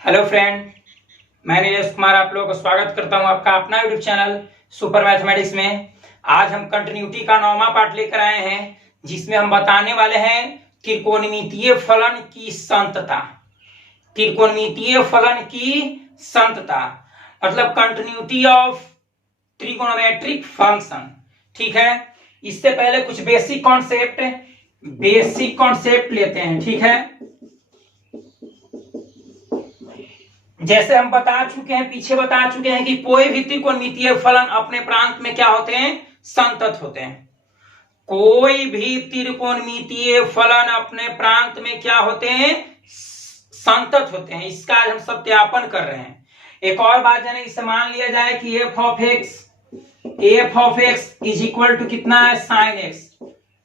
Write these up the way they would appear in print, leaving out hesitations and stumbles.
Hello friend, मैं नीरज कुमार आप लोगों को स्वागत करता हूं आपका अपना यूट्यूब चैनल सुपर मैथमेटिक्स में। आज हम कंटिन्यूटी का 9वां पार्ट लेकर आए हैं, जिसमें हम बताने वाले हैं त्रिकोणमितीय फलन की संतता। त्रिकोणमितीय फलन की संतता मतलब कंटिन्यूटी ऑफ ट्रिगोनोमेट्रिक फंक्शन। ठीक है, इससे पहले कुछ बेसिक कॉन्सेप्ट लेते हैं। ठीक है, जैसे हम पीछे बता चुके हैं कि कोई भी त्रिकोणमितीय फलन अपने प्रांत में क्या होते हैं? संतत होते हैं। कोई भी त्रिकोणमितीय फलन अपने प्रांत में क्या होते हैं? संतत होते हैं। इसका आज हम सत्यापन कर रहे हैं। एक और बात जाने, इसे मान लिया जाए कि f of x is equal to कितना है? sin x।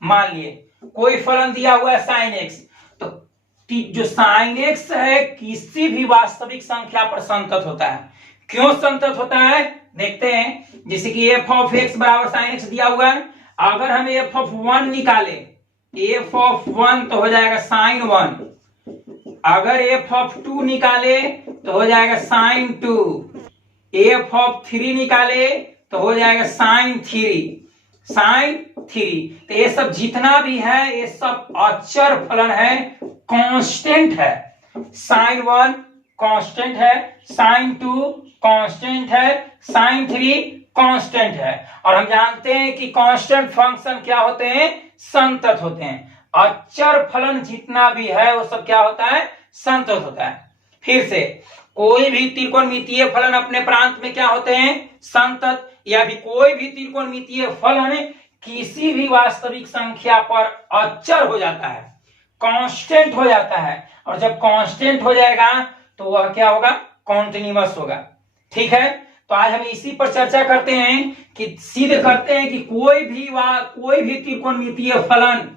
मान लिए कोई फलन दिया हुआ है sin x, जो sin x है किसी भी वास्तविक संख्या पर संतत होता है। क्यों संतत होता है देखते हैं। जैसे कि f ऑफ x बराबर sin x दिया हुआ है, अगर हम f ऑफ 1 निकाले, f ऑफ 1 तो हो जाएगा sin 1। अगर f ऑफ 2 निकाले तो हो जाएगा sin 2। f ऑफ 3 निकाले तो हो जाएगा sin 3। तो ये सब जितना भी है ये सब अचर फलन है, कांस्टेंट है। sin 1 कांस्टेंट है, sin 2 कांस्टेंट है, sin 3 कांस्टेंट है। और हम जानते हैं कि कांस्टेंट फंक्शन क्या होते हैं? संतत होते हैं। अचर फलन जितना भी है वो सब क्या होता है? संतत होता है। फिर से, कोई भी त्रिकोणमितीय फलन अपने प्रांत में क्या होते हैं? संतत। या भी कोई भी त्रिकोणमितीय फलन किसी भी वास्तविक संख्या पर अचर हो जाता है, कांस्टेंट हो जाता है। और जब कांस्टेंट हो जाएगा तो वह क्या होगा? कॉन्टिन्यूअस होगा। ठीक है, तो आज हम इसी पर चर्चा करते हैं कि सिद्ध करते हैं कि कोई भी त्रिकोणमितीय फलन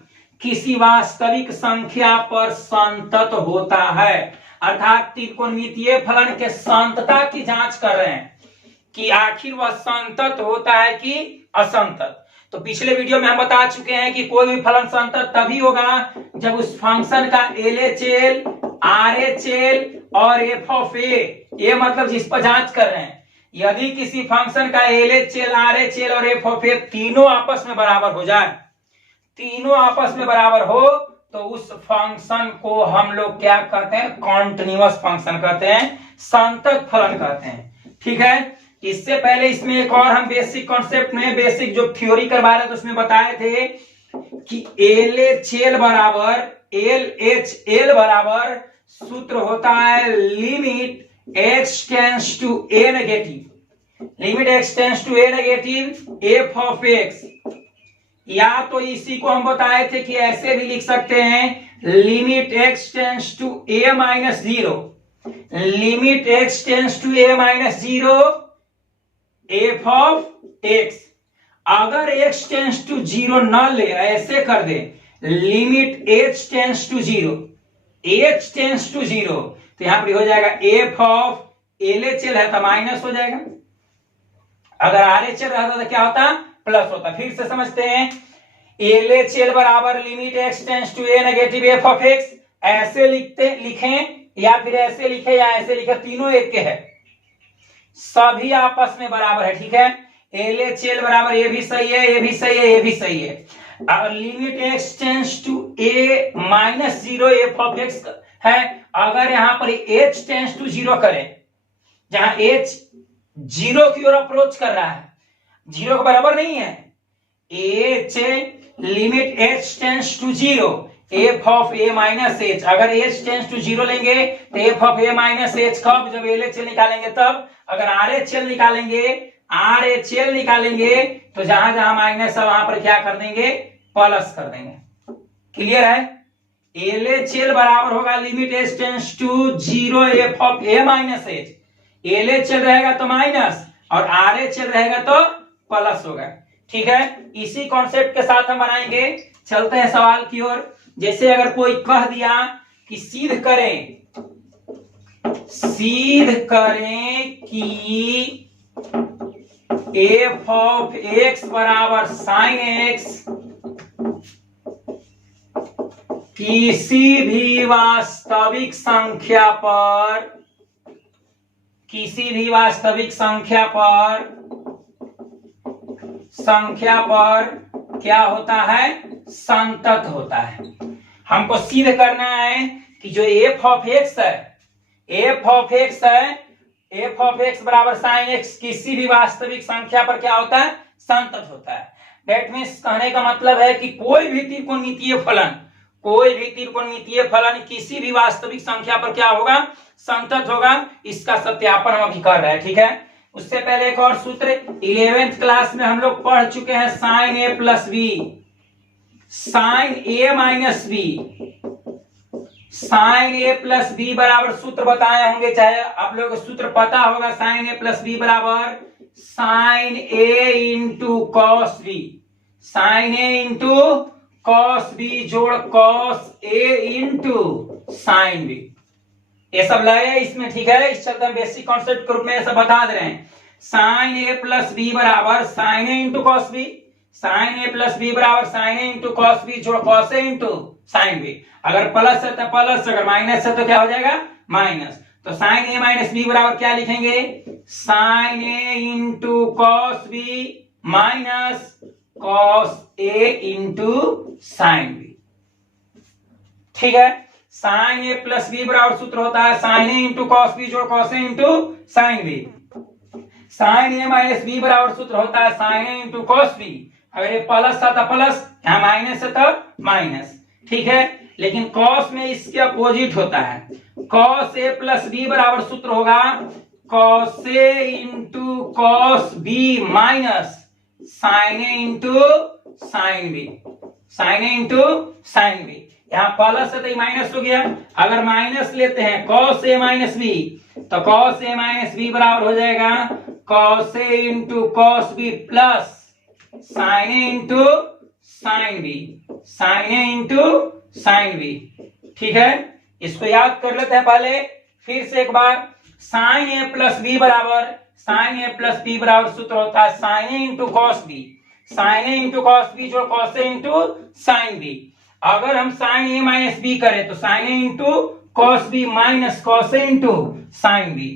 किसी वास्तविक संख्या पर संतत होता है। अर्थात त्रिकोणमितीय फलन के संतता की जांच कर रहे हैं कि आखिर वह संतत होता है कि असंतत। तो पिछले वीडियो में हम बता चुके हैं कि कोई भी फलन संतत तभी होगा जब उस फंक्शन का LHL, RHL और f ऑफ a, मतलब जिस पर जांच कर रहे हैं, यदि किसी फंक्शन का LHL, RHL और f ऑफ a तीनों आपस में बराबर हो जाए, तीनों आपस में बराबर हो, तो उस फंक्शन को हम लोग क्या कहते हैं? कॉन्टिन्यूअस फंक्शन कहते हैं, संतत फलन कहते हैं। ठीक है, इससे पहले इसमें एक और हम बेसिक कॉन्सेप्ट में बेसिक जो थ्योरी करवा रहे थे उसमें बताए थे कि LHL बराबर सूत्र होता है limit x tends to a negative, limit x tends to a negative f of x। या तो इसी को हम बताए थे कि ऐसे भी लिख सकते हैं, limit x tends to a minus 0, limit x tends to a minus 0 f of x। अगर x टेंड्स टू 0 न ले, ऐसे कर दे, limit h tends to 0, h tends to 0, तो यहां पर हो जाएगा f ऑफ LHL है तो माइनस हो जाएगा, अगर RHL रहता तो क्या होता? प्लस होता। फिर से समझते हैं, LHL बराबर limit x tends to a negative f of x। ऐसे लिखें या फिर ऐसे लिखे या ऐसे लिखे, तीनों एक के है, सभी आपस में बराबर है। ठीक है, LHL बराबर ये भी सही है, ये भी सही है, ये भी सही है। और limit x tends to a minus 0 f of x है। अगर यहां पर h टेंड्स टू 0 करें, जहां h 0 की ओर अप्रोच कर रहा है, 0 के बराबर नहीं है, h limit h tends to 0 f of a minus h। अगर h टेंड्स टू 0 लेंगे तो f of a minus h कब? जब LHL निकालेंगे तब। अगर RHL निकालेंगे तो जहां जहां माइनस है वहां पर क्या कर देंगे? प्लस कर देंगे। क्लियर है? LHL बराबर होगा limit h tends to 0 f of a minus h। LHL रहेगा तो माइनस और RHL रहेगा तो प्लस होगा। ठीक है, इसी कॉन्सेप्ट के साथ हम बनाएंगे। चलते हैं सवाल की ओर। जैसे अगर कोई कह दिया कि सिद्ध करें कि f ऑफ x बराबर sin x किसी भी वास्तविक संख्या पर किसी भी वास्तविक संख्या पर क्या होता है, संतत होता है। हमको सिद्ध करना है कि जो f ऑफ x बराबर साइन x किसी भी वास्तविक संख्या पर क्या होता है, संतत होता है। दैट मीन्स कहने का मतलब है कि कोई भी त्रिकोणमितीय फलन किसी भी वास्तविक संख्या पर क्या होगा, संतत होगा। इसका सत्यापन हम अभी कर रहे हैं, ठीक है। उससे पहले एक और सूत्र 11th क्लास में हम लोग पढ़ चुके हैं, sign A plus B, sine A minus B, sine A plus B बराबर सूत्र बताए होंगे, चाहे आप लोगों को सूत्र पता होगा। साइन ए प्लस बी बराबर sine A into cos B, sine A into cos B जोड़ cos A into sine B. ये सब लगे इसमें, ठीक है। इस चलते हम बेसिक कॉन्सेप्ट के रूप में सब बता दे रहे हैं। साइन ए प्लस बी बराबर sine A into cos B, sine A plus B बराबर sine A into cos B जोड़ cos A into sine B. अगर प्लस है तो प्लस, अगर माइनस है तो क्या हो जाएगा, माइनस। तो साइन ए माइनस बी बराबर क्या लिखेंगे, sine A into cos B minus cos A into sine B, ठीक है। साइन ए प्लस बी बराबर सूत्र होता है sine A into cos B जोड़ cos A into sine B. Sine A minus B बराबर सूत्र होता है sine A into cos B. अगर ये प्लस था तो प्लस, यहाँ माइनस है तो माइनस, ठीक है। लेकिन कॉस में इसके अपोजिट होता है, कॉस ए प्लस बी बराबर सूत्र होगा cos A into cos B minus sine A into sine B, sine A into sine B. यहाँ प्लस है तो माइनस हो गया। अगर माइनस लेते हैं कॉस ए माइनस बी, तो कॉस ए माइनस बी बराबर हो जाएगा cos A into cos B plus sine A into sine B, sine A into sine B, ठीक है। इसको याद कर लेते हैं पहले फिर से एक बार। साइन ए प्लस बी बराबर, साइन ए प्लस बी बराबर सूत्र होता है sine A into cos B, sine A into cos B जो cos A into sine B. अगर हम साइन ए माइनस बी करें तो sine A into cos B minus cos A into sine B.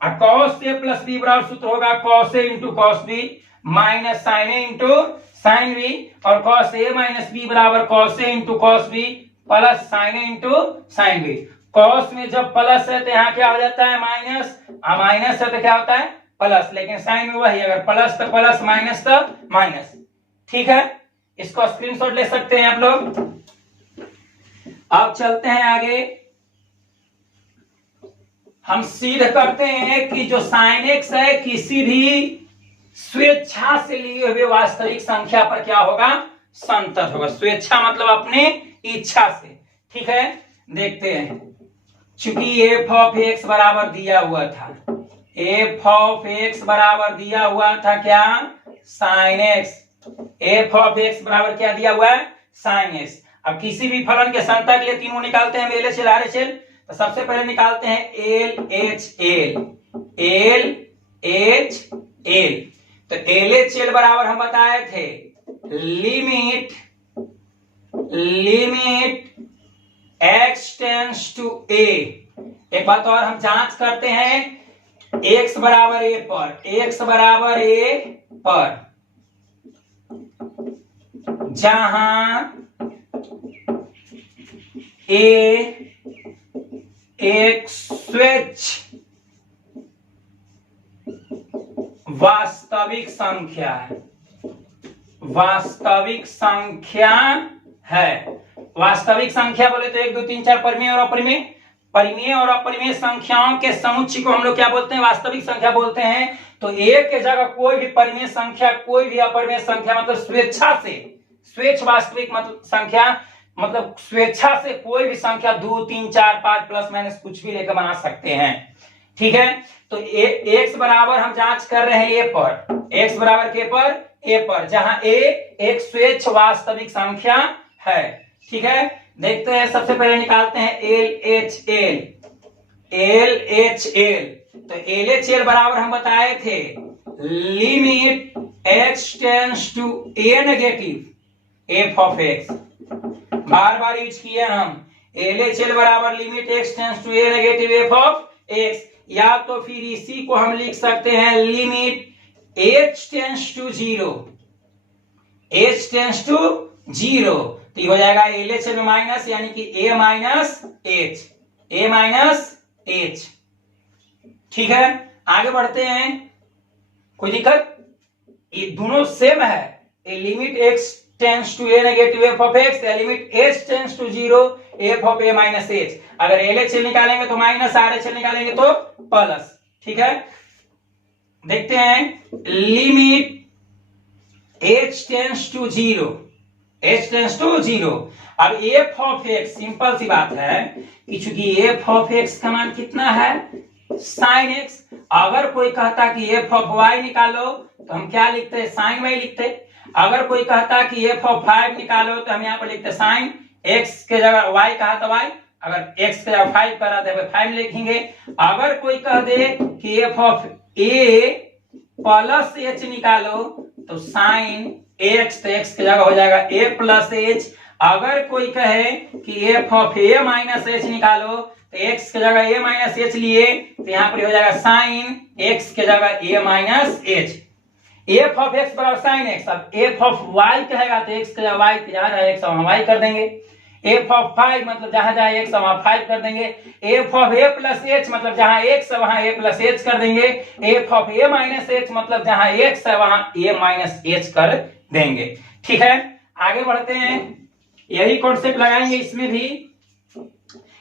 और कॉस ए प्लस बी बराबर सूत्र होगा cos A into cos B minus sine A into sine B. और cos A minus B बराबर cos A into cos B plus sine A into sine B. Cos में जब plus है तो यहाँ क्या हो जाता है, माइनस, और माइनस है तो क्या होता है, प्लस। लेकिन साइन में वही, अगर प्लस तो प्लस, माइनस तो माइनस, ठीक है। इसको स्क्रीनशॉट ले सकते हैं आप लोग। अब चलते हैं आगे, हम सिद्ध करते हैं कि जो साइन एक्स है किसी भी स्वेच्छा से लिए हुए वास्तविक संख्या पर क्या होगा, संतत होगा। स्वेच्छा मतलब अपने इच्छा से, ठीक है। देखते हैं, चूंकि एफ ऑफ एक्स बराबर दिया हुआ था, एफ ऑफ एक्स बराबर दिया हुआ था क्या, sine x. F of x बराबर क्या दिया हुआ है, साइन एक्स। अब किसी भी फलन के संतत के लिए तीनों निकालते हैं, L H L R H L. तो सबसे पहले निकालते हैं L H L, L H L. तो एल एच एल बराबर हम बताए थे limit, limit x tends to A. एक बात और हम जांच करते हैं, एक्स बराबर ए पर, एक्स बराबर ए पर जहां ए एक स्वच्छ वास्तविक संख्या है, वास्तविक संख्या है। वास्तविक संख्या बोले तो 1 2 3 4 परिमेय और अपरिमेय, परिमेय और अपरिमेय संख्याओं के समुच्चय को हम लोग क्या बोलते हैं, वास्तविक संख्या बोलते हैं। तो एक के जगह कोई भी परिमेय संख्या, कोई भी अपरिमेय संख्या, मतलब स्वेच्छा से, स्वेच्छ वास्तविक मतलब संख्या, मतलब स्वेच्छा से कोई भी संख्या 2 3 4 5 प्लस माइनस कुछ भी लेकर बना सकते हैं, ठीक है। तो एक्स बराबर हम जांच कर रहे हैं ए पर, एक्स बराबर के पर, ए पर, जहां ए एक स्वेच्छ वास्तविक संख्या है, ठीक है। देखते हैं, सबसे पहले निकालते हैं L H L, L H L. तो एल एच एल बराबर हम बताए थे limit x tends to a negative f of x, बार बार यूज किया हम। एल एच एल बराबर limit x tends to a negative f of x. या तो फिर इसी को हम लिख सकते हैं limit h tends to 0, h tends to 0, तो ये हो जाएगा LHS में माइनस, यानी कि a minus h, a minus h। ठीक है, आगे बढ़ते हैं, कोई दिक्कत? ये दोनों सेम है, ए limit x tends to a negative f of x, limit h tends to 0 f of a minus h। अगर LHS निकालेंगे तो माइनस, RHS निकालेंगे तो प्लस। ठीक है, देखते हैं limit h tends to 0, h tends to 0। अब f ऑफ x, सिंपल सी बात है कि चूंकि f ऑफ x का मान कितना है sin x, अगर कोई कहता कि f ऑफ y निकालो तो हम क्या लिखते हैं sin y लिखते। अगर कोई कहता कि f ऑफ 5 निकालो तो हम यहाँ पर लिखते sin x के जगह y कहा तो y, अगर x के जगह 5 करा तो 5 लिखेंगे। अगर कोई कह दे कि f of a plus h निकालो तो sin x, तो x की जगह हो जाएगा a प्लस h। अगर कोई कहे कि f of a minus h निकालो तो x की जगह a माइनस h लिए तो यहाँ पर हो जाएगा sin x की जगह a minus h। f of x बराबर sin x। अब f ऑफ y कहेगा तो x की जगह y, जहां जहां x वहां y कर देंगे। f ऑफ 5 मतलब जहां जहां x वहां 5 कर देंगे। f of a plus h मतलब जहां x है वहां a प्लस h कर देंगे। f of a minus h मतलब जहां x है वहां a माइनस h कर देंगे। ठीक है, आगे बढ़ते हैं, यही कॉन्सेप्ट लगाएंगे इसमें भी।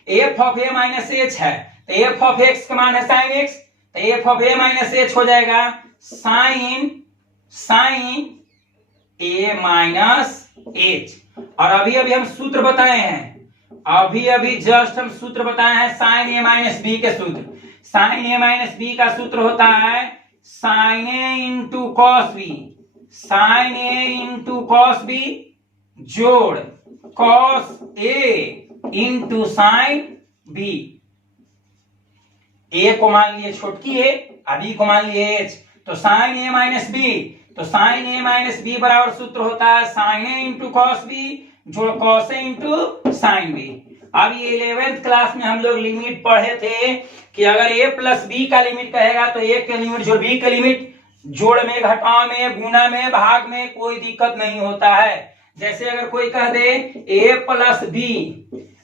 f of a minus h है तो f ऑफ x का मान है sin x, तो f of a minus h हो जाएगा sin a माइनस h। और अभी अभी हम सूत्र बताए हैं, अभी जस्ट हम सूत्र बताए हैं sin a माइनस b के सूत्र। sin a माइनस b का सूत्र होता है sin a into cos b, sin a into cos b जोड़ cos a into sin b। a को मान लिए छोटकी a, b को मान लिए h, तो sin a माइनस b, तो sin a माइनस b बराबर सूत्र होता है sin a into cos b जोड़ cos a into sin b। अब ये 11th क्लास में हम लोग लिमिट पढ़े थे कि अगर a प्लस b का लिमिट कहेगा तो a के लिमिट जोड़ b के लिमिट, जोड़ में, घटाव में, गुणा में, भाग में कोई दिक्कत नहीं होता है। जैसे अगर कोई कह दे a plus b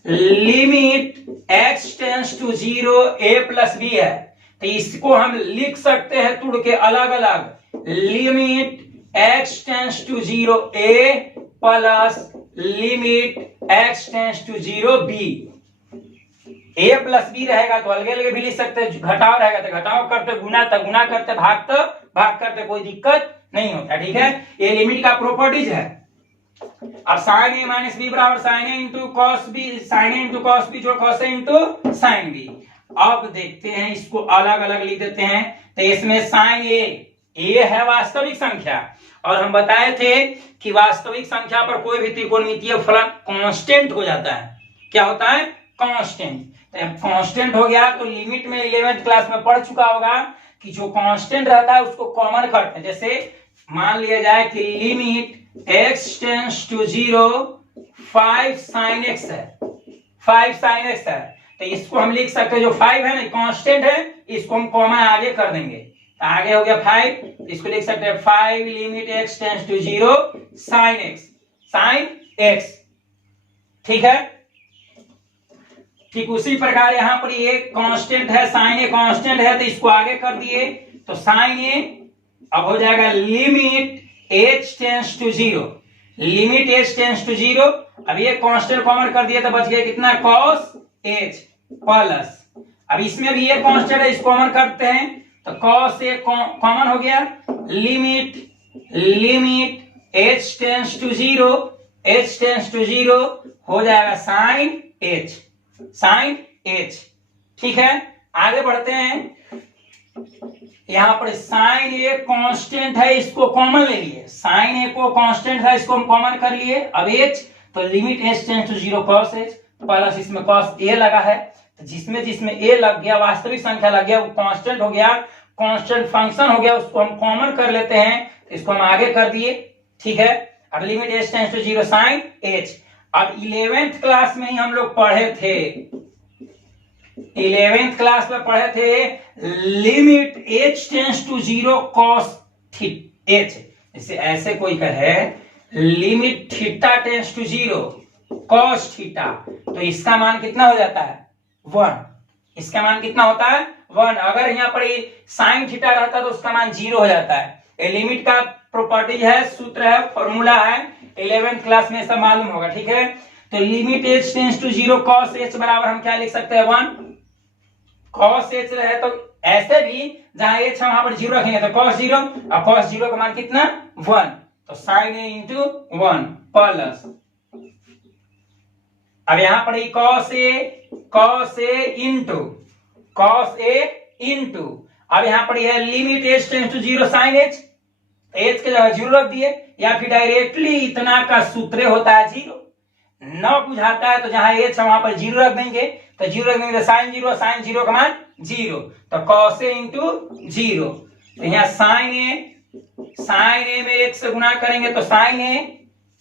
limit x tends to 0 a plus b है, तो इसको हम लिख सकते हैं तुड़ के अलग अलग, limit x tends to 0 a plus limit x tends to 0 b। a plus b रहेगा तो अलग अलग भी लिख सकते हैं, घटाव रहेगा तो घटाव करते, गुना तो गुना करते, भाग तो भाग करते, कोई दिक्कत नहीं होता। ठीक है, ये लिमिट का प्रॉपर्टीज है। अब sin a माइनस b बराबर sin a into cos b, sin a into cos b जोड़ cos a into sin b। अब देखते हैं इसको अलग अलग लिख देते हैं। तो इसमें sin a है वास्तविक संख्या, और हम बताए थे कि वास्तविक संख्या पर कोई भी त्रिकोणमितीय फलन कांस्टेंट हो जाता है। क्या होता है? कांस्टेंट। तो कांस्टेंट हो गया तो लिमिट में 11th क्लास में पढ़ चुका होगा कि जो कांस्टेंट रहता है उसको कॉमन करते हैं। जैसे मान लिया जाए कि limit x tends to 0 5 sin x है, 5 sin x है, तो इसको हम लिख सकते हैं, जो 5 है ना कांस्टेंट है, इसको हम कॉमन आगे कर देंगे, तो आगे हो गया 5, इसको लिख सकते हैं 5 limit x tends to 0 sin x। ठीक है, ठीक उसी प्रकार यहां पर ये कांस्टेंट है, sin a कांस्टेंट है, तो इसको आगे कर दिए तो sin a अब हो जाएगा limit h tends to 0, limit h tends to 0। अब ये कांस्टेंट कॉमन कर दिया तो बच गया कितना, cos h प्लस, अब इसमें भी ये कांस्टेंट है, इसको कॉमन करते हैं तो cos a कॉमन हो गया, लिमिट h टेंस टू 0 हो जाएगा sin h। ठीक है, आगे बढ़ते हैं, यहां पर sin a कांस्टेंट है, इसको कॉमन ले लिए, sin a को कांस्टेंट है, इसको हम कॉमन कर लिए। अब h तो limit h tends to 0 cos h plus इसमें cos a लगा है, तो जिसमें a लग गया, वास्तविक संख्या लग गया, वो कांस्टेंट हो गया, कांस्टेंट फंक्शन हो गया, उसको हम कॉमन कर लेते हैं, तो इसको हम आगे कर दिए। ठीक है, अब limit h tends to 0 sin h। अब 11th क्लास में ही हम लोग पढ़े थे 11th क्लास में पढ़े थे limit h tends to 0 cos h। जैसे ऐसे कोई कहे limit theta tends to 0 cos theta, तो इसका मान कितना हो जाता है 1। इसका मान कितना होता है 1। अगर यहाँ पर साइन थीटा रहता तो उसका मान 0 हो जाता है। ये लिमिट का प्रॉपर्टी है, सूत्र है, फॉर्मूला है, 11th क्लास में सब मालूम होगा। ठीक है, तो limit h tends to 0 cos h बराबर हम क्या लिख सकते हैं 1। cos h रहे तो ऐसे भी जहां h हम वहां पर 0 रखेंगे तो cos 0, और cos 0 का मान कितना 1, तो sin a इंटू 1 प्लस, अब यहां पर cos a इंटू, अब यहां पर है limit h tends to 0 sin h, h के जगह 0 रख दिए, या फिर डायरेक्टली इतना का सूत्र होता है 0। न बुझाता है तो जहां h वहां पर 0 रख देंगे, तो 0 रख देंगे तो sin 0 का मान 0, तो cos a इंटू 0, तो यहाँ sin a में 1 से गुना करेंगे तो sin a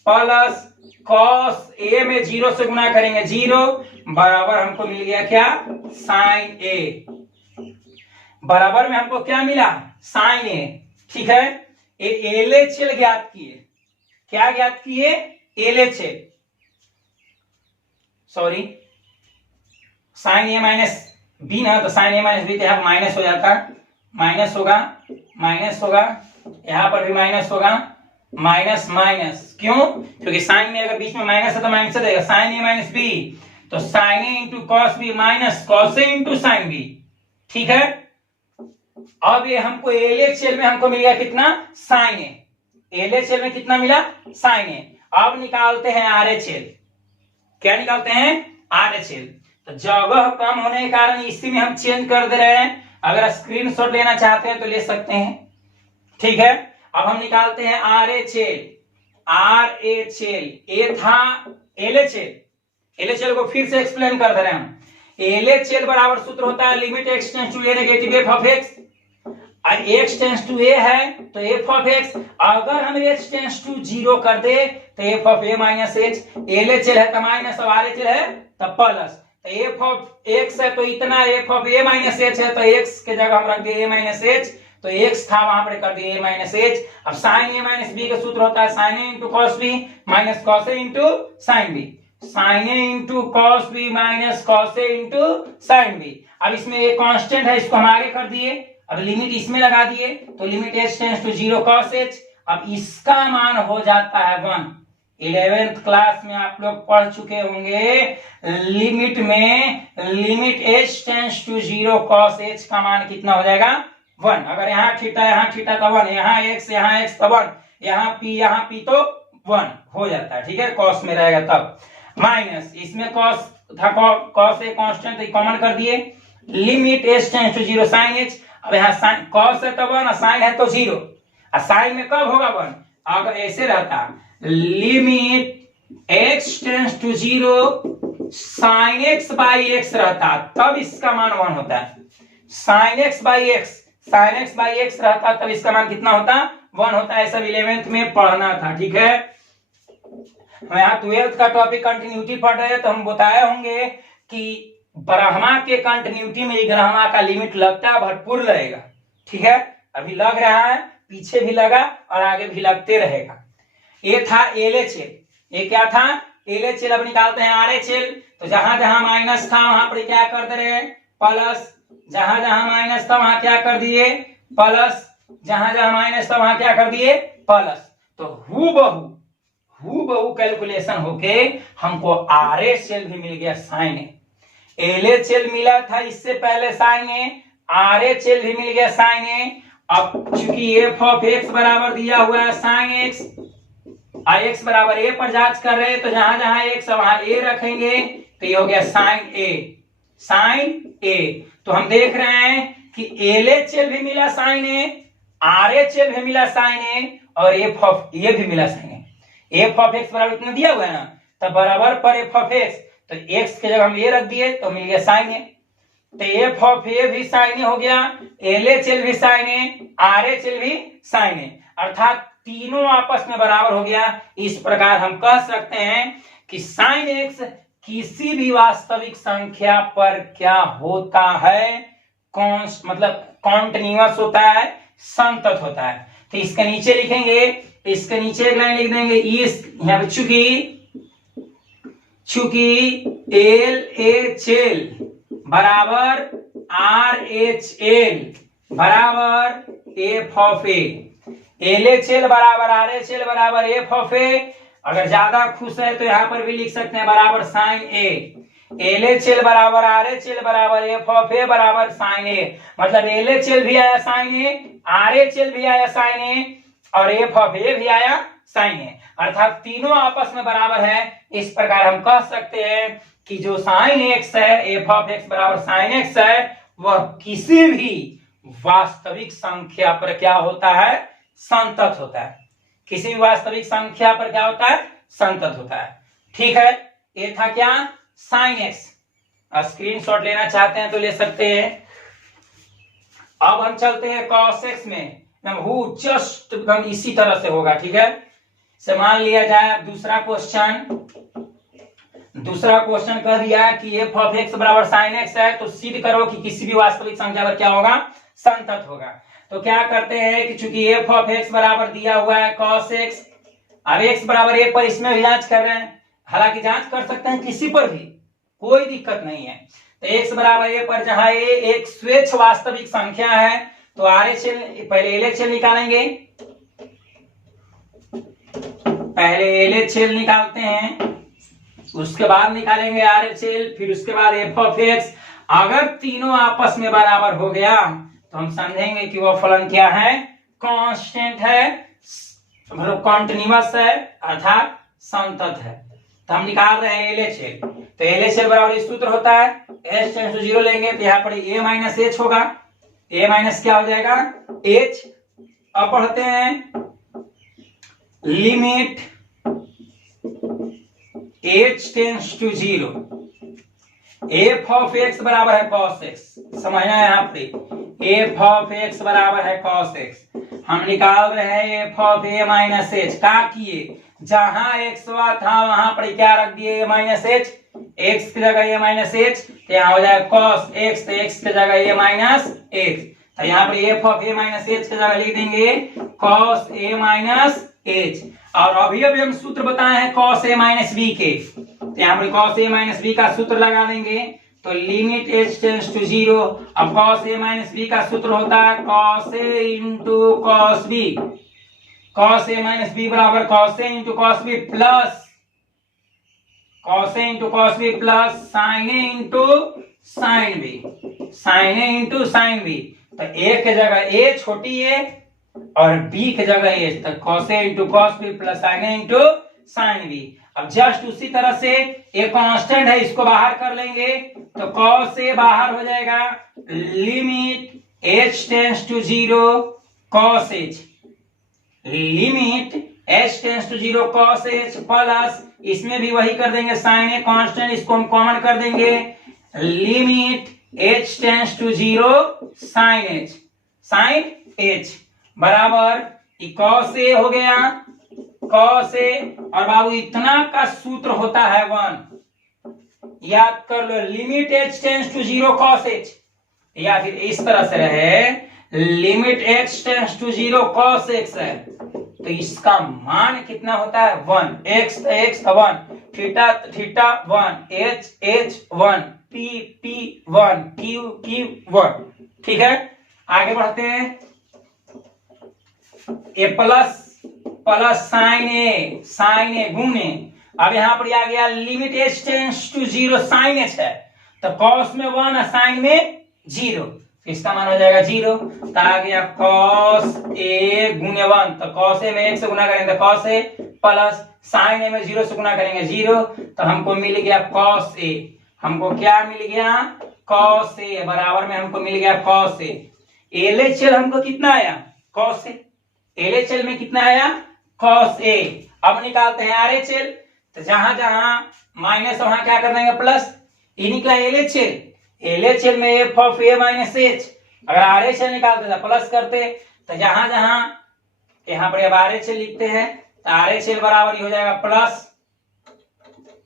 plus cos a में 0 से गुना करेंगे 0, बराबर हमको मिल गया क्या sin a, बराबर में हमको क्या मिला sin a। ठीक है, LHL ज्ञात किए, क्या ज्ञात किए LHL, sorry sin a minus B ना, तो sin a माइनस बी तो यहाँ माइनस हो जाता, माइनस होगा, यहाँ पर भी माइनस होगा, माइनस क्यों, क्योंकि साइन में अगर बीच में माइनस है तो माइनस रहेगा, sin a माइनस बी, तो sin a into cos B minus cos a into sine B. ठीक है, अब ये हमको LHL में हमको मिल गया कितना sin a, LHL में कितना मिला sin a। अब निकालते हैं RHL, क्या निकालते हैं RHL, तो जगह कम होने के कारण इसी में हम चेंज कर दे रहे हैं, अगर स्क्रीनशॉट लेना चाहते हैं तो ले सकते हैं। ठीक है, अब हम निकालते हैं RHL, ए था LHL को फिर से एक्सप्लेन कर दे रहे हैं हम। LHL बराबर सूत्र होता है limit x tends to a negative f of x, और x टेंस टू a है तो f ऑफ x, अगर हम h टेंस टू 0 कर दे तो f of a minus h, LHL है तो माइनस और RHL है तो प्लस, तो f ऑफ x है तो इतना, f of a minus h है तो x के जगह हम रख दिए a माइनस h, तो x था वहां पर कर दिए a माइनस h। अब sin a माइनस b का सूत्र होता है sin a into cos b minus cos a into sin b, sin a into cos b minus cos a into sin b। अब इसमें एक कांस्टेंट है, इसको हम आगे कर दिए, अब लिमिट इसमें लगा दिए, तो limit h tends to 0 cos h, अब इसका मान हो जाता है 1। 11th क्लास में आप लोग पढ़ चुके होंगे, लिमिट में limit h tends to 0 cos h का मान कितना हो जाएगा 1। अगर यहाँ थीटा तो 1, यहाँ x तो 1, यहाँ p तो 1 हो जाता है। ठीक है, cos में रहेगा तब, माइनस इसमें cos था, cos a कांस्टेंट तो कॉमन कर दिए, limit h tends to 0 sin h, अब यहाँ sin cos है तो 1 और sin है तो 0, और sin में कब होगा 1, अगर ऐसे रहता limit x tends to 0 sin x by x रहता तब इसका मान 1 होता है, sin x बाई x रहता तब इसका मान कितना होता 1 होता है। सब 11th में पढ़ना था। ठीक है, हम यहाँ 12th का टॉपिक कंटिन्यूटी पढ़ रहे हैं, तो हम बताए होंगे कि ब्रह्मा के कंटिन्यूटी में ग्रहमा का लिमिट लगता है भरपूर लगेगा। ठीक है, अभी लग रहा है, पीछे भी लगा और आगे भी लगते रहेगा। ये था LHL, ये क्या था LHL। अब निकालते हैं RHL, तो जहां जहां माइनस था वहां पर क्या कर दे रहे प्लस, जहां जहां माइनस था वहां क्या कर दिए प्लस, जहां जहां माइनस था वहां क्या कर दिए प्लस, तो हूबहू कैलकुलेशन होके हमको RHL भी मिल गया sin a। LHL मिला था इससे पहले sin a, RHL भी मिल गया sin a। अब चूंकि f ऑफ x बराबर दिया हुआ है sin x, x बराबर a पर जांच कर रहे हैं, तो जहां जहां x वहां a रखेंगे, तो ये हो गया sin a। तो हम देख रहे हैं कि LHL भी मिला sin a, RHL भी मिला sin a, और f ऑफ a भी मिला sin a। f of x बराबर इतना दिया हुआ है ना, तो बराबर पर f ऑफ x, तो x के जगह हम a रख दिए तो मिल गया sin a, तो f ऑफ a भी sin a हो गया, LHL भी sin a, RHL भी sin a, अर्थात तीनों आपस में बराबर हो गया। इस प्रकार हम कह सकते हैं कि sin x किसी भी वास्तविक संख्या पर क्या होता है, मतलब कॉन्टिन्यूअस होता है, संतत होता है। तो इसके नीचे लिखेंगे, इसके नीचे एक लाइन लिख देंगे, इस यहाँ पे चूंकि एल एच एल बराबर आर एच एल बराबर F of A, L H L बराबर आर एच एल बराबर एफ ऑफ ए। अगर ज्यादा खुश है तो यहां पर भी लिख सकते हैं बराबर साइन ए, एल एच एल बराबर आर एच एल बराबर एफ ऑफ ए बराबर साइन ए। मतलब एल एच एल भी आया sign A, are H L भी आया साइन ए और एफ ऑफ ए भी आया साइन ए, अर्थात तीनों आपस में बराबर है। इस प्रकार हम कह सकते हैं कि जो साइन एक्स है, एफ ऑफ एक्स बराबर साइन एक्स है, वह किसी भी वास्तविक संख्या पर क्या होता है, संतत होता है। किसी भी वास्तविक संख्या पर क्या होता है, संतत होता है। ठीक है, ये था क्या, साइन एक्स। स्क्रीनशॉट लेना चाहते हैं तो ले सकते हैं। अब हम चलते हैं कॉस एक्स में, जस्ट एकदम इसी तरह से होगा। ठीक है, से मान लिया जाए दूसरा क्वेश्चन कह दिया कि एफ ऑफ एक्स बराबर साइन एक्स है, तो सिद्ध करो कि किसी भी वास्तविक संख्या पर क्या होगा, संतत होगा। तो क्या करते हैं कि चूंकि एफ ऑफ एक्स बराबर दिया हुआ है कॉस एक्स, अब एक्स बराबर ए पर इसमें भी जांच कर रहे हैं, हालांकि जांच कर सकते हैं किसी पर भी, कोई दिक्कत नहीं है। तो एक्स बराबर ए पर जहां ए एक स्वेच्छ वास्तविक संख्या है, तो आर एच एल पहले एल एच एल निकालेंगे, पहले एल एच एल निकालते हैं, उसके बाद निकालेंगे आर एच एल, फिर उसके बाद एफ ऑफ एक्स। अगर तीनों आपस में बराबर हो गया तो हम समझेंगे कि वह फलन क्या है, कांस्टेंट है, मतलब कॉन्टिन्यूअस है, अर्थात संतत है। तो हम निकाल रहे हैं एल एच एल। तो एल एच एल बराबर सूत्र होता है एच टेंड्स टू 0 लेंगे तो यहाँ पर ए माइनस एच होगा, ए माइनस क्या हो जाएगा, एच। अब पढ़ते हैं limit H tends to 0, f of x बराबर है कॉस एक्स, समझना है यहाँ पे, एफ ऑफ एक्स बराबर है कॉस एक्स। हम निकाल रहे हैं F of A minus H. क्या किए, जहां एक्स था वहां पर क्या रख दिए, ए माइनस एच, एक्स की जगह ए माइनस एच, तो यहाँ हो जाएगा कॉस एक्स, तो एक्स की जगह ए माइनस एक्स, तो यहाँ पर F of A minus H की जगह लिख देंगे कॉस ए माइनस एच। और अभी हम सूत्र बताए हैं कॉस ए माइनस बी के, तो यहाँ पर कॉस ए माइनस बी का सूत्र लगा देंगे। तो लिमिट एच टेंड्स टू 0, अब कॉस ए माइनस बी का सूत्र होता है cos A into cos B, cos A minus B बराबर cos A into cos B plus cos A into cos B plus sine A into sine B, sine A into sine B. तो A के जगह ए छोटी ए और B के जगह A, तो cos A into cos B plus sine A into sine B. अब just उसी तरह से ए कांस्टेंट है, इसको बाहर कर लेंगे तो कॉस ए बाहर हो जाएगा, limit H tends to 0 cos h, limit H tends to 0 cos h plus इसमें भी वही कर देंगे साइन ए कांस्टेंट, इसको हम कॉमन कर देंगे, limit H tends to 0 sine h, sine h बराबर कॉस ए हो गया, कॉस ए, और बाबू इतना का सूत्र होता है 1, याद कर लो, limit H tends to 0 cos H, या फिर इस तरह से रहे limit H tends to 0 cos x है, तो इसका मान कितना होता है 1, x x 1, theta theta 1, H H 1, P P 1, Q Q 1। ठीक है, आगे बढ़ते हैं, A plus plus sine A गुणे, अब यहां पर आ गया limit H tends to 0 sine H है, तो कॉस में 1 और साइन में 0, इसका मान हो जाएगा 0। तो आ गया कॉस ए गुणे 1, तो कॉस ए में 1 से गुना करेंगे तो कॉस ए प्लस साइन ए में 0 से गुना करेंगे 0, तो हमको मिल गया कॉस ए, हमको क्या मिल गया, कॉस ए बराबर में हमको मिल गया cos A. L H L हमको कितना आया, cos A, L H L में कितना आया, कॉस ए। अब निकालते हैं आर एच एल, तो जहां जहां माइनस वहां क्या कर देंगे प्लस, ये निकला L H L, L H L में F of A minus H, अगर आर एच एल निकालते तो प्लस करते, तो जहां जहां यहाँ पर अब आर एच एल लिखते हैं, तो आर एच एल बराबर हो जाएगा प्लस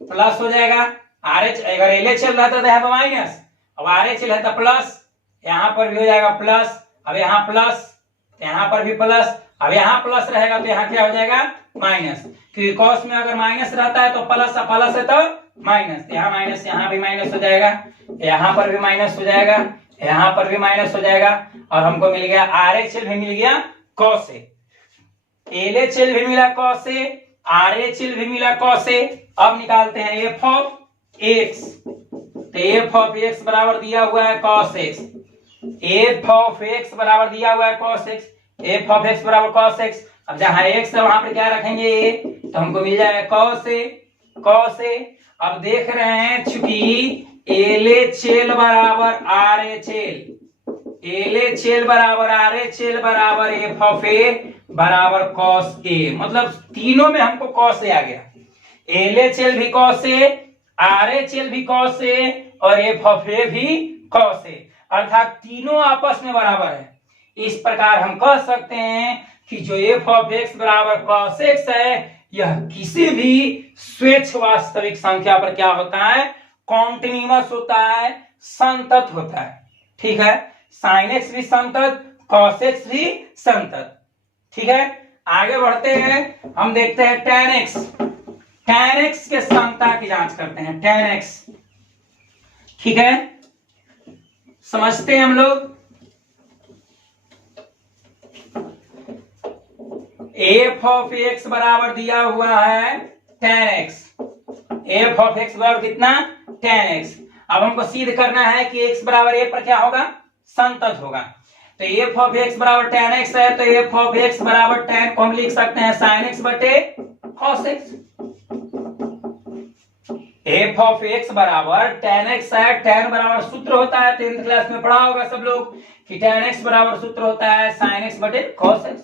प्लस हो जाएगा, आर एच अगर एल एच चल रहा था तो यहाँ पर माइनस, अब आर एच है तो प्लस, यहाँ पर भी हो जाएगा प्लस, अब यहाँ प्लस, यहाँ पर भी प्लस, अब यहाँ प्लस रहेगा तो यहाँ क्या हो जाएगा माइनस, क्योंकि कॉस में अगर माइनस रहता है तो प्लस प्लस है तो माइनस, यहाँ माइनस, यहाँ भी माइनस हो जाएगा, यहाँ पर भी माइनस हो जाएगा, यहाँ पर भी माइनस हो जाएगा, और हमको मिल गया आर एच एल भी मिल गया cos A, L H L भी मिला cos A, are H L भी मिला कॉस ए। अब निकालते हैं एफ ऑफ एक्स, तो एफ ऑफ एक्स बराबर दिया हुआ है cos x, F of x बराबर दिया हुआ है cos x, F of x बराबर कॉस एक्स। अब जहां एक्स है वहां पर क्या रखेंगे ए, तो हमको मिल जाएगा कॉस ए, कॉस ए। अब देख रहे हैं चूंकि एल एच एल बराबर are H L, L H L बराबर आर एच एल बराबर एफ ऑफ ए बराबर कॉस ए, मतलब तीनों में हमको कॉस ए आ गया, एल एच एल भी cos A, are H L भी कॉस ए और एफ ऑफ ए भी कॉस ए, अर्थात तीनों आपस में बराबर है। इस प्रकार हम कह सकते हैं कि जो एफ ऑफ एक्स बराबर कॉस एक्स है यह किसी भी स्वेच्छ वास्तविक संख्या पर क्या होता है, कॉन्टिन्यूअस होता है, संतत होता है। ठीक है, साइन एक्स भी संतत, कॉस एक्स भी संतत। ठीक है, आगे बढ़ते हैं, हम देखते हैं tan x, tan x के समता की जांच करते हैं, tan x। ठीक है, समझते हैं हम लोग। एफ ऑफ एक्स बराबर दिया हुआ है tan x, F of x बराबर कितना, tan x। अब हमको सिद्ध करना है कि x बराबर ए पर क्या होगा, संतत होगा। तो एफ ऑफ एक्स बराबर tan x है, तो एफ ऑफ एक्स बराबर tan को हम लिख सकते हैं sin x बटे cos x। F of x बराबर tan x है, tan बराबर सूत्र होता है, 10th क्लास में पढ़ा होगा सब लोग कि tan x बराबर सूत्र होता है sin x बटे cos x,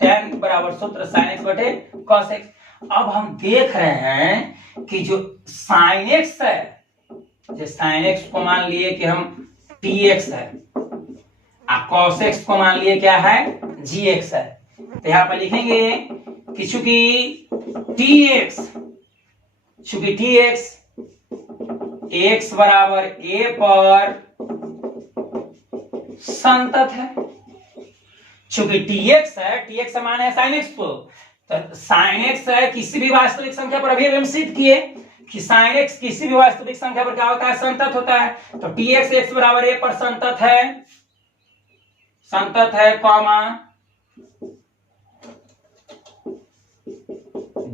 tan बराबर सूत्र sin x बटे cos x। अब हम देख रहे हैं कि जो sin x है, जो sin x को मान लिए कि हम tx है, cos x को मान लिए क्या है, gx है, तो यहां पर लिखेंगे कि चूंकि tx x बराबर a पर संतत है, चूंकि tx है, tx समान है sin x को, तो sin x है किसी भी वास्तविक संख्या पर, अभी हम सिद्ध किए कि sin x किसी भी वास्तविक संख्या पर क्या होता है, संतत होता है। तो tx x बराबर a पर संतत है, संतत है, कॉमा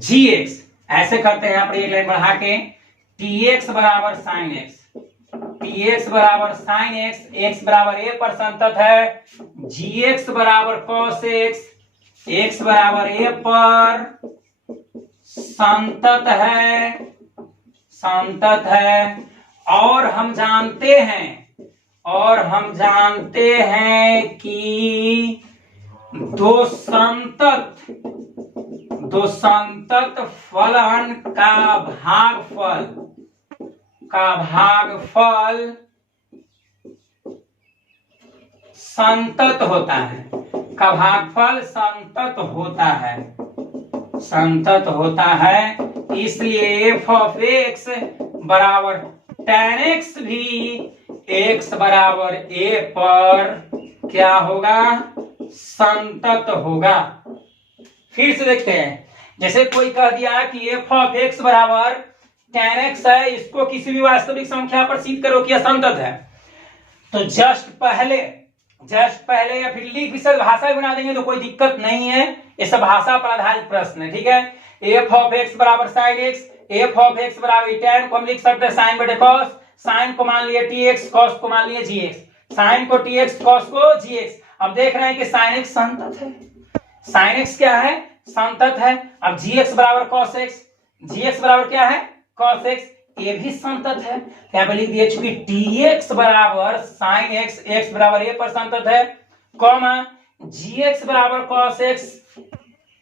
gx, ऐसे करते हैं यहां पर एक लाइन बढ़ा के, tx बराबर sin x, tx बराबर sin x, x बराबर a पर संतत है, gx बराबर cos x, x बराबर a पर संतत है, संतत है। और हम जानते हैं कि दो संतत फलन का भागफल संतत होता है, का भागफल संतत होता है। इसलिए f ऑफ x बराबर tan x भी x बराबर a पर क्या होगा, संतत होगा। फिर से देखते हैं, जैसे कोई कह दिया कि f ऑफ x बराबर tan x है, इसको किसी भी वास्तविक संख्या पर सिद्ध करो कि यह संतत है, तो जस्ट पहले या फिर लिख विशेष भाषा बना देंगे तो कोई दिक्कत नहीं है, ये सब भाषा पर आधारित प्रश्न है। ठीक है, f ऑफ x बराबर sin x, f of x बराबर tan को हम लिख सकते हैं sin बटे cos, sin को मान लिए tx, cos को मान लिए gx, sin को tx, cos को gx। अब देख रहे हैं कि sin x संतत है, sin x क्या है, संतत है। अब gx बराबर cos x, gx बराबर क्या है, cos x, ये भी संतत है। यहाँ पे लिख दिए चूंकि tx बराबर sin x, x बराबर a पर संतत है, कॉमा gx बराबर cos x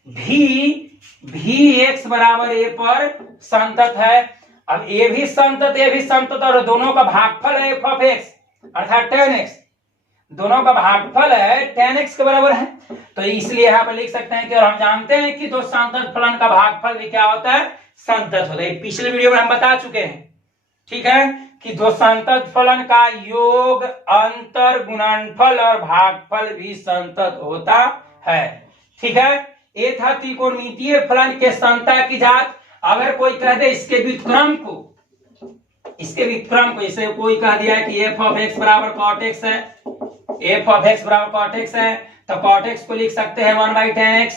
भी x बराबर a पर संतत है। अब a भी संतत और दोनों का भागफल है f ऑफ x अर्थात tan x, दोनों का भागफल है tan x के बराबर है, तो इसलिए यहाँ पर लिख सकते हैं कि, और हम जानते हैं कि दो संतत फलन का भागफल भी क्या होता है, संतत होता है। पिछले वीडियो में हम बता चुके हैं ठीक है, कि दो संतत फलन का योग, अंतर, गुणनफल और भागफल भी संतत होता है। ठीक है, ये था त्रिकोणमितीय फलन के संतता की जात। अगर कोई कह दे इसके व्युत्क्रम को, जैसे कोई कह दिया कि एफ ऑफ एक्स बराबर कॉट एक्स है, एफ ऑफ एक्स बराबर कॉट एक्स है, तो कॉट एक्स को लिख सकते हैं 1/tan x,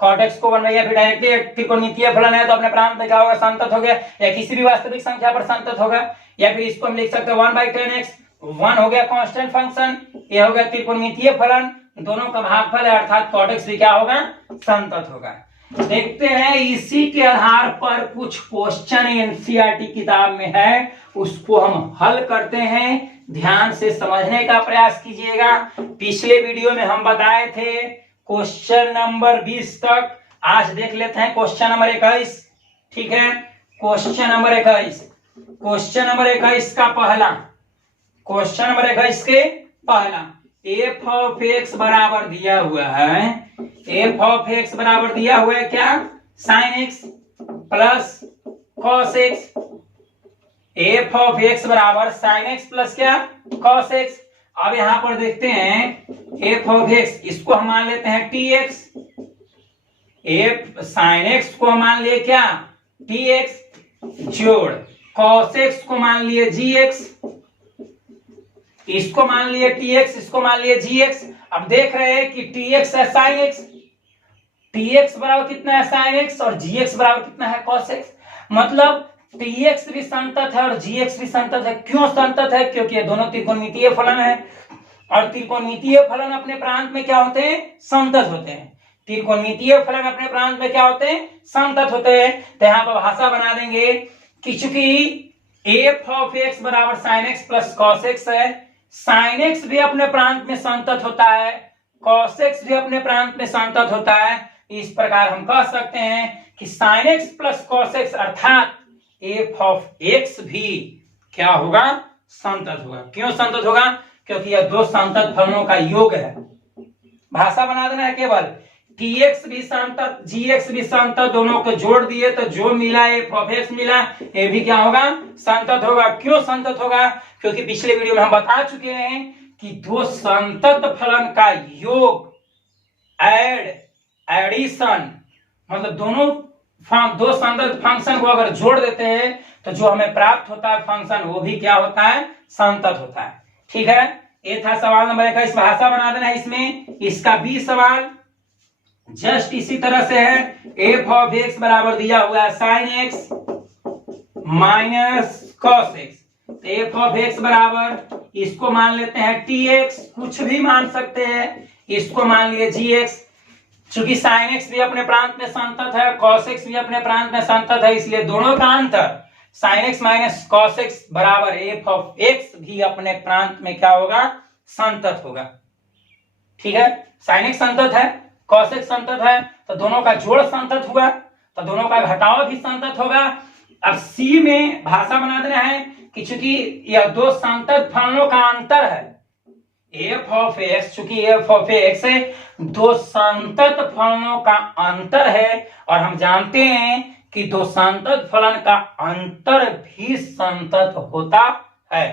कॉट एक्स को 1 या फिर डायरेक्टली त्रिकोणमितीय फलन है तो अपने प्रांत में क्या होगा, संतत हो गया, या किसी भी वास्तविक संख्या पर संतत होगा। या फिर इसको हम लिख सकते हैं 1/tan x, 1 हो गया कांस्टेंट फंक्शन, ये हो गया त्रिकोणमितीय फलन, दोनों का भागफल है, अर्थात कॉट एक्स भी क्या होगा, संतत होगा। देखते हैं इसी के आधार पर कुछ क्वेश्चन एनसीईआरटी किताब में है, उसको हम हल करते हैं। ध्यान से समझने का प्रयास कीजिएगा। पिछले वीडियो में हम बताए थे क्वेश्चन नंबर 20 तक, आज देख लेते हैं क्वेश्चन नंबर 21। ठीक है, क्वेश्चन नंबर 21, क्वेश्चन नंबर 21 का पहला, क्वेश्चन नंबर 21 के पहला, एफ ऑफ एक्स बराबर दिया हुआ है, एफ ऑफ एक्स बराबर दिया हुआ है क्या, sine x plus cos x, F of x बराबर साइन एक्स प्लस क्या, कॉस एक्स। अब यहां पर देखते हैं एफ ऑफ एक्स, इसको हम मान लेते हैं T x, F sine x को मान लिए क्या, टी एक्स, जोड़ कॉस एक्स को मान लिए जी एक्स, इसको मान लिए टी एक्स, इसको मान लिए जी एक्स। अब देख रहे हैं कि टी एक्स है साइन एक्स, टी एक्स बराबर कितना है साइन एक्स, और जी एक्स बराबर कितना है कॉस एक्स। मतलब टी एक्स भी संतत है और जी एक्स भी संतत है। क्यों संतत है, क्योंकि ये दोनों त्रिकोणमितीय फलन है, और त्रिकोणमितीय फलन अपने प्रांत में क्या होते हैं, संतत होते हैं। त्रिकोणमितीय फलन अपने प्रांत में क्या होते हैं, संतत होते हैं। तो यहाँ पर भाषा बना देंगे कि चूंकि एफ ऑफ एक्स बराबर sine x plus cos x है, साइन एक्स भी अपने प्रांत में संतत होता है, कॉस एक्स भी अपने प्रांत में संतत होता है। इस प्रकार हम कह सकते हैं कि sine x plus cos x अर्थात एफ ऑफ एक्स भी क्या होगा, संतत होगा। क्यों संतत होगा, क्योंकि यह दो संतत फलनों का योग है। भाषा बना देना है केवल, टी एक्स भी संतत, जी एक्स भी संतत, दोनों को जोड़ दिए तो जो मिला एफ ऑफ एक्स मिला, ये भी क्या होगा, संतत होगा। क्यों संतत होगा, क्योंकि पिछले वीडियो में हम बता चुके हैं कि दो संतत फलन का योग, एडिशन, मतलब दो संतत फंक्शन को अगर जोड़ देते हैं तो जो हमें प्राप्त होता है फंक्शन, वो भी क्या होता है, संतत होता है। ठीक है, ये था सवाल नंबर 21। भाषा बना देना है इसमें। इसका बी सवाल जस्ट इसी तरह से है, एफ ऑफ एक्स बराबर दिया हुआ है sine x minus cos x, F of x बराबर, इसको मान लेते हैं टी एक्स, कुछ भी मान सकते हैं, इसको मान लिए जी एक्स। चूंकि साइन एक्स भी अपने प्रांत में संतत है, कॉस एक्स भी अपने प्रांत में संतत है, इसलिए दोनों का अंतर sine x minus cos x बराबर एफ ऑफ एक्स भी अपने प्रांत में क्या होगा, संतत होगा। ठीक है, साइन एक्स संतत है, कॉस एक्स संतत है, तो दोनों का जोड़ संतत हुआ, तो दोनों का घटाव भी संतत होगा। अब सी में भाषा बना देना है कि चूंकि यह दो संतत फलनों का अंतर है, एफ ऑफ एक्स, चूंकि एफ ऑफ एक्स दो संतत फलनों का अंतर है, और हम जानते हैं कि दो संतत फलन का अंतर भी संतत होता है।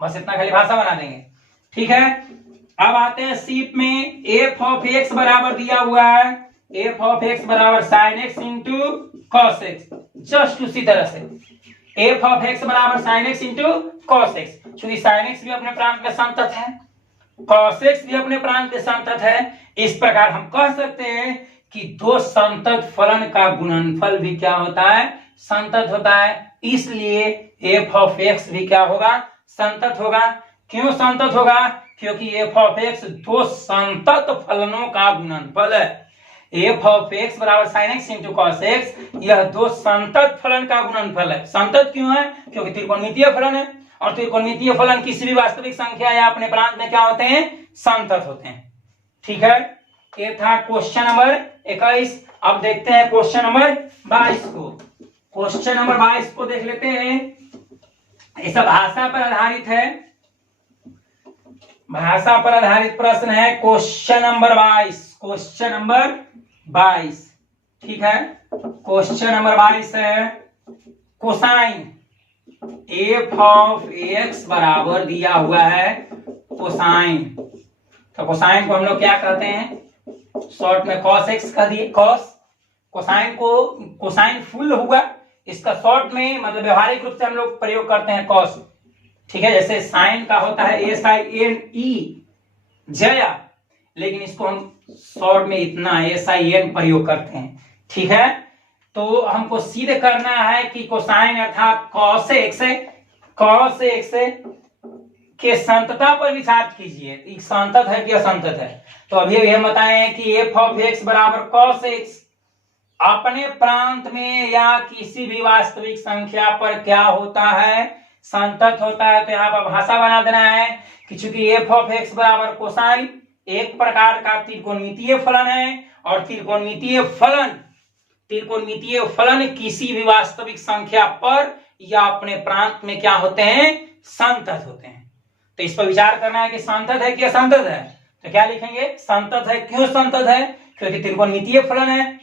बस इतना खाली भाषा बना देंगे। ठीक है, अब आते हैं सी में, एफ ऑफ एक्स बराबर दिया हुआ है, एफ ऑफ एक्स बराबर sine x into cos x, just उसी तरह से एफ ऑफ एक्स बराबर sine x into cos x. चूंकि साइन एक्स भी अपने प्रांत में संतत है, कॉस एक्स भी अपने प्रांत में संतत है, इस प्रकार हम कह सकते हैं कि दो संतत फलन का गुणनफल भी क्या होता है, संतत होता है। इसलिए एफ ऑफ एक्स भी क्या होगा, संतत होगा। क्यों संतत होगा, क्योंकि एफ ऑफ एक्स दो संतत फलनों का गुणनफल है। एफ ऑफ एक्स बराबर sine x into cos x, यह दो संतत फलन का गुणनफल है। संतत क्यों है, क्योंकि त्रिकोणमितीय फलन है, और त्रिकोणमितीय फलन किसी भी वास्तविक संख्या या अपने प्रांत में क्या होते हैं, संतत होते हैं। ठीक है, ये था क्वेश्चन नंबर 21। अब देखते हैं क्वेश्चन नंबर 22 को। क्वेश्चन नंबर 22 को देख लेते हैं। ऐसा भाषा पर आधारित है, भाषा पर आधारित प्रश्न है। Question number 22, question number 22। ठीक है, क्वेश्चन नंबर 22 है, कोसाइन एफ ऑफ एक्स बराबर दिया हुआ है कोसाइन। तो कोसाइन को हम लोग क्या कहते हैं, शॉर्ट में कॉस एक्स कह दिए। कॉस कोसाइन को कोसाइन फुल हुआ, इसका शॉर्ट में मतलब व्यवहारिक रूप से हम लोग प्रयोग करते हैं कॉस। ठीक है, जैसे साइन का होता है SINE जया, लेकिन इसको हम शॉर्ट में इतना SIN प्रयोग करते हैं। ठीक है, तो हमको सिद्ध करना है कि कोसाइन अर्थात कॉस एक्स के संतता पर विचार कीजिए, संतत है कि असंतत है। तो अभी हम बताए कि एफ ऑफ एक्स बराबर कॉस एक्स अपने प्रांत में या किसी भी वास्तविक संख्या पर क्या होता है, संतत होता है। तो यहाँ पर भाषा बना देना है कि चूंकि एफ ऑफ एक्स बराबर कोसाइन एक प्रकार का त्रिकोणमितीय फलन है, और त्रिकोणमितीय फलन किसी भी वास्तविक संख्या पर या अपने प्रांत में क्या होते हैं, संतत होते हैं। तो इस पर विचार करना है कि संतत है कि असंतत है। तो क्या लिखेंगे, संतत है। क्यों संतत है, क्योंकि त्रिकोणमितीय फलन है।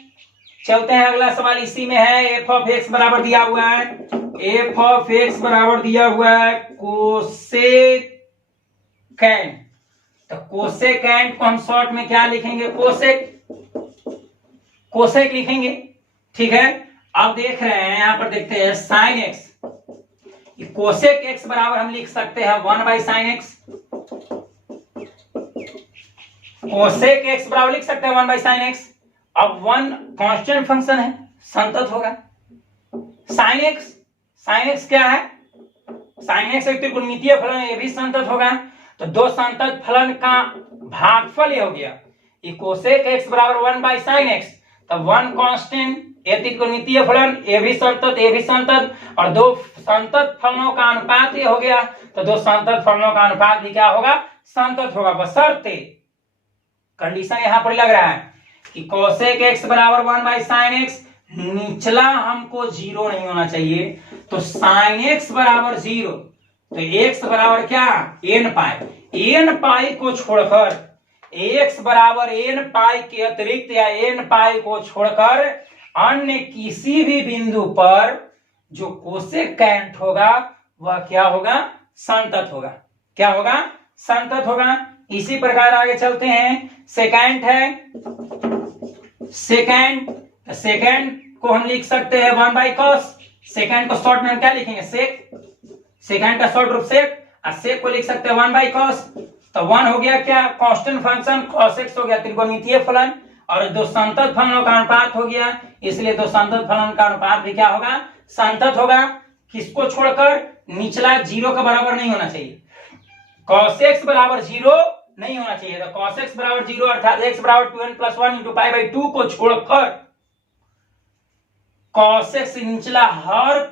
चलते हैं, अगला सवाल इसी में है। एफ ऑफ एक्स बराबर दिया हुआ है, एफ ऑफ एक्स बराबर दिया हुआ है कोसेकेंट। तो कोसेकेंट को हम शॉर्ट में क्या लिखेंगे, कोसेक लिखेंगे। ठीक है, अब देख रहे हैं, यहां पर देखते हैं साइन एक्स, कोसेक एक्स बराबर हम लिख सकते हैं 1/sin x। कोसेक एक्स बराबर लिख सकते हैं 1/sin x। अब 1 कांस्टेंट फंक्शन है, संतत होगा। साइन एक्स क्या है, साइन एक्स एक त्रिकोणमितीय फलन है, ये भी संतत होगा। तो दो संतत फलन का भागफल ये हो गया, कोसेक एक्स बराबर 1/sin x। तो 1 कांस्टेंट, ये त्रिकोणमितीय फलन, ये भी संतत, और दो संतत फलनों का अनुपात ये हो गया। तो दो संतत फलनों का अनुपात भी क्या होगा, संतत होगा, बशर्ते कंडीशन यहां पर लग रहा है कि कोसेक एक्स बराबर 1/sin x, निचला हमको 0 नहीं होना चाहिए। तो sin x बराबर 0, तो x बराबर क्या, n पाई को छोड़कर, x बराबर n पाई के अतिरिक्त या n पाई को छोड़कर अन्य किसी भी बिंदु पर जो कोसेकेंट होगा वह क्या होगा, संतत होगा। क्या होगा, संतत होगा। इसी प्रकार आगे चलते हैं, सेकेंड है, सेकेंड को हम लिख सकते हैं 1/cos। सेकेंड को शॉर्ट में हम क्या लिखेंगे, सेक। सेकेंड का शॉर्ट रूप सेक, और सेक को लिख सकते हैं 1/cos। तो 1 हो गया क्या, कांस्टेंट फंक्शन, cos x हो गया त्रिकोणमितीय फलन, और दो संतत फलनों का अनुपात हो गया, इसलिए दो संतत फलन का अनुपात भी क्या होगा, संतत होगा। किसको छोड़कर, निचला 0 का बराबर नहीं होना चाहिए, cos x बराबर 0 नहीं होना चाहिए। तो cos x बराबर 0 अर्थात x बराबर 2n + 1 × π/2 को छोड़कर cos x निचला हर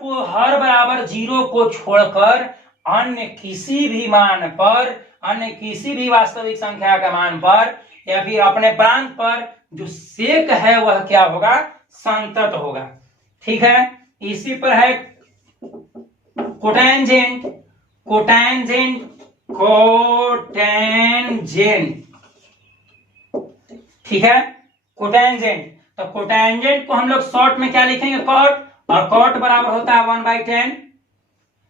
बराबर 0 को छोड़कर अन्य किसी भी मान पर, अन्य किसी भी वास्तविक संख्या के मान पर या फिर अपने प्रांत पर जो सेक है वह क्या होगा, संतत होगा। ठीक है, इसी पर है कोटेंजेंट। ठीक है, कोटेंजेंट। तो कोटेंजेंट को हम लोग शॉर्ट में क्या लिखेंगे, कॉट, और कॉट बराबर होता है 1/tan।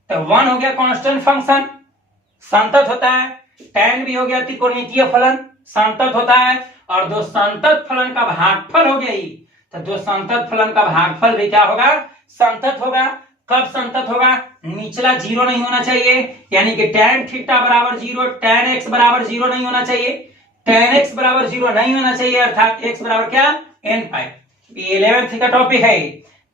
तो 1 हो गया कांस्टेंट फंक्शन, संतत होता है, tan भी हो गया त्रिकोणमितीय फलन, संतत होता है, और दो संतत फलन का भागफल हो गया ही। तो दो संतत फलन का भागफल भी क्या होगा, संतत होगा। कब संतत होगा, निचला 0 नहीं होना चाहिए, यानी कि tan थीटा बराबर 0, tan x बराबर 0 नहीं होना चाहिए, tan x बराबर 0 नहीं होना चाहिए, अर्थात x बराबर क्या, n पाई। 11th का टॉपिक है,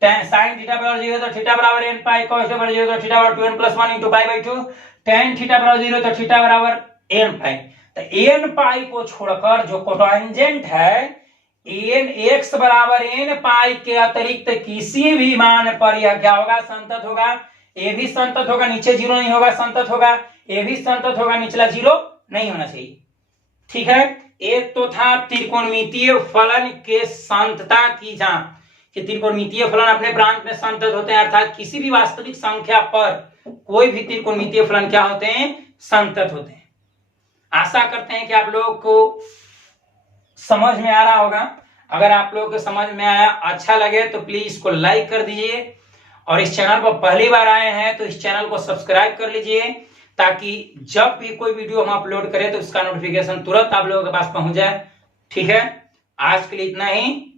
sin थीटा बराबर 0 तो थीटा बराबर n पाई, cos बराबर 0 तो थीटा बराबर 2n + 1 × π/2, tan थीटा बराबर 0 तो थीटा बराबर n पाई। तो n पाई को छोड़कर जो कोटेंजेंट है, n x बराबर n पाई के अतिरिक्त किसी भी मान पर यह क्या होगा, संतत होगा। ये भी संतत होगा, नीचे 0 नहीं होगा, संतत होगा। ये भी संतत होगा, निचला 0 नहीं होना चाहिए। ठीक है, एक तो था त्रिकोणमितीय फलन के संतता की जांच, कि त्रिकोणमितीय फलन अपने प्रांत में संतत होते हैं, अर्थात किसी भी वास्तविक संख्या पर कोई भी त्रिकोणमितीय फलन क्या होते हैं, संतत होते हैं। आशा करते हैं कि आप लोगों को समझ में आ रहा होगा। अगर आप लोगों को समझ में आया, अच्छा लगे तो प्लीज इसको लाइक कर दीजिए, और इस चैनल पर पहली बार आए हैं तो इस चैनल को सब्सक्राइब कर लीजिए, ताकि जब भी कोई वीडियो हम अपलोड करें तो उसका नोटिफिकेशन तुरंत आप लोगों के पास पहुंच जाए। ठीक है, आज के लिए इतना ही।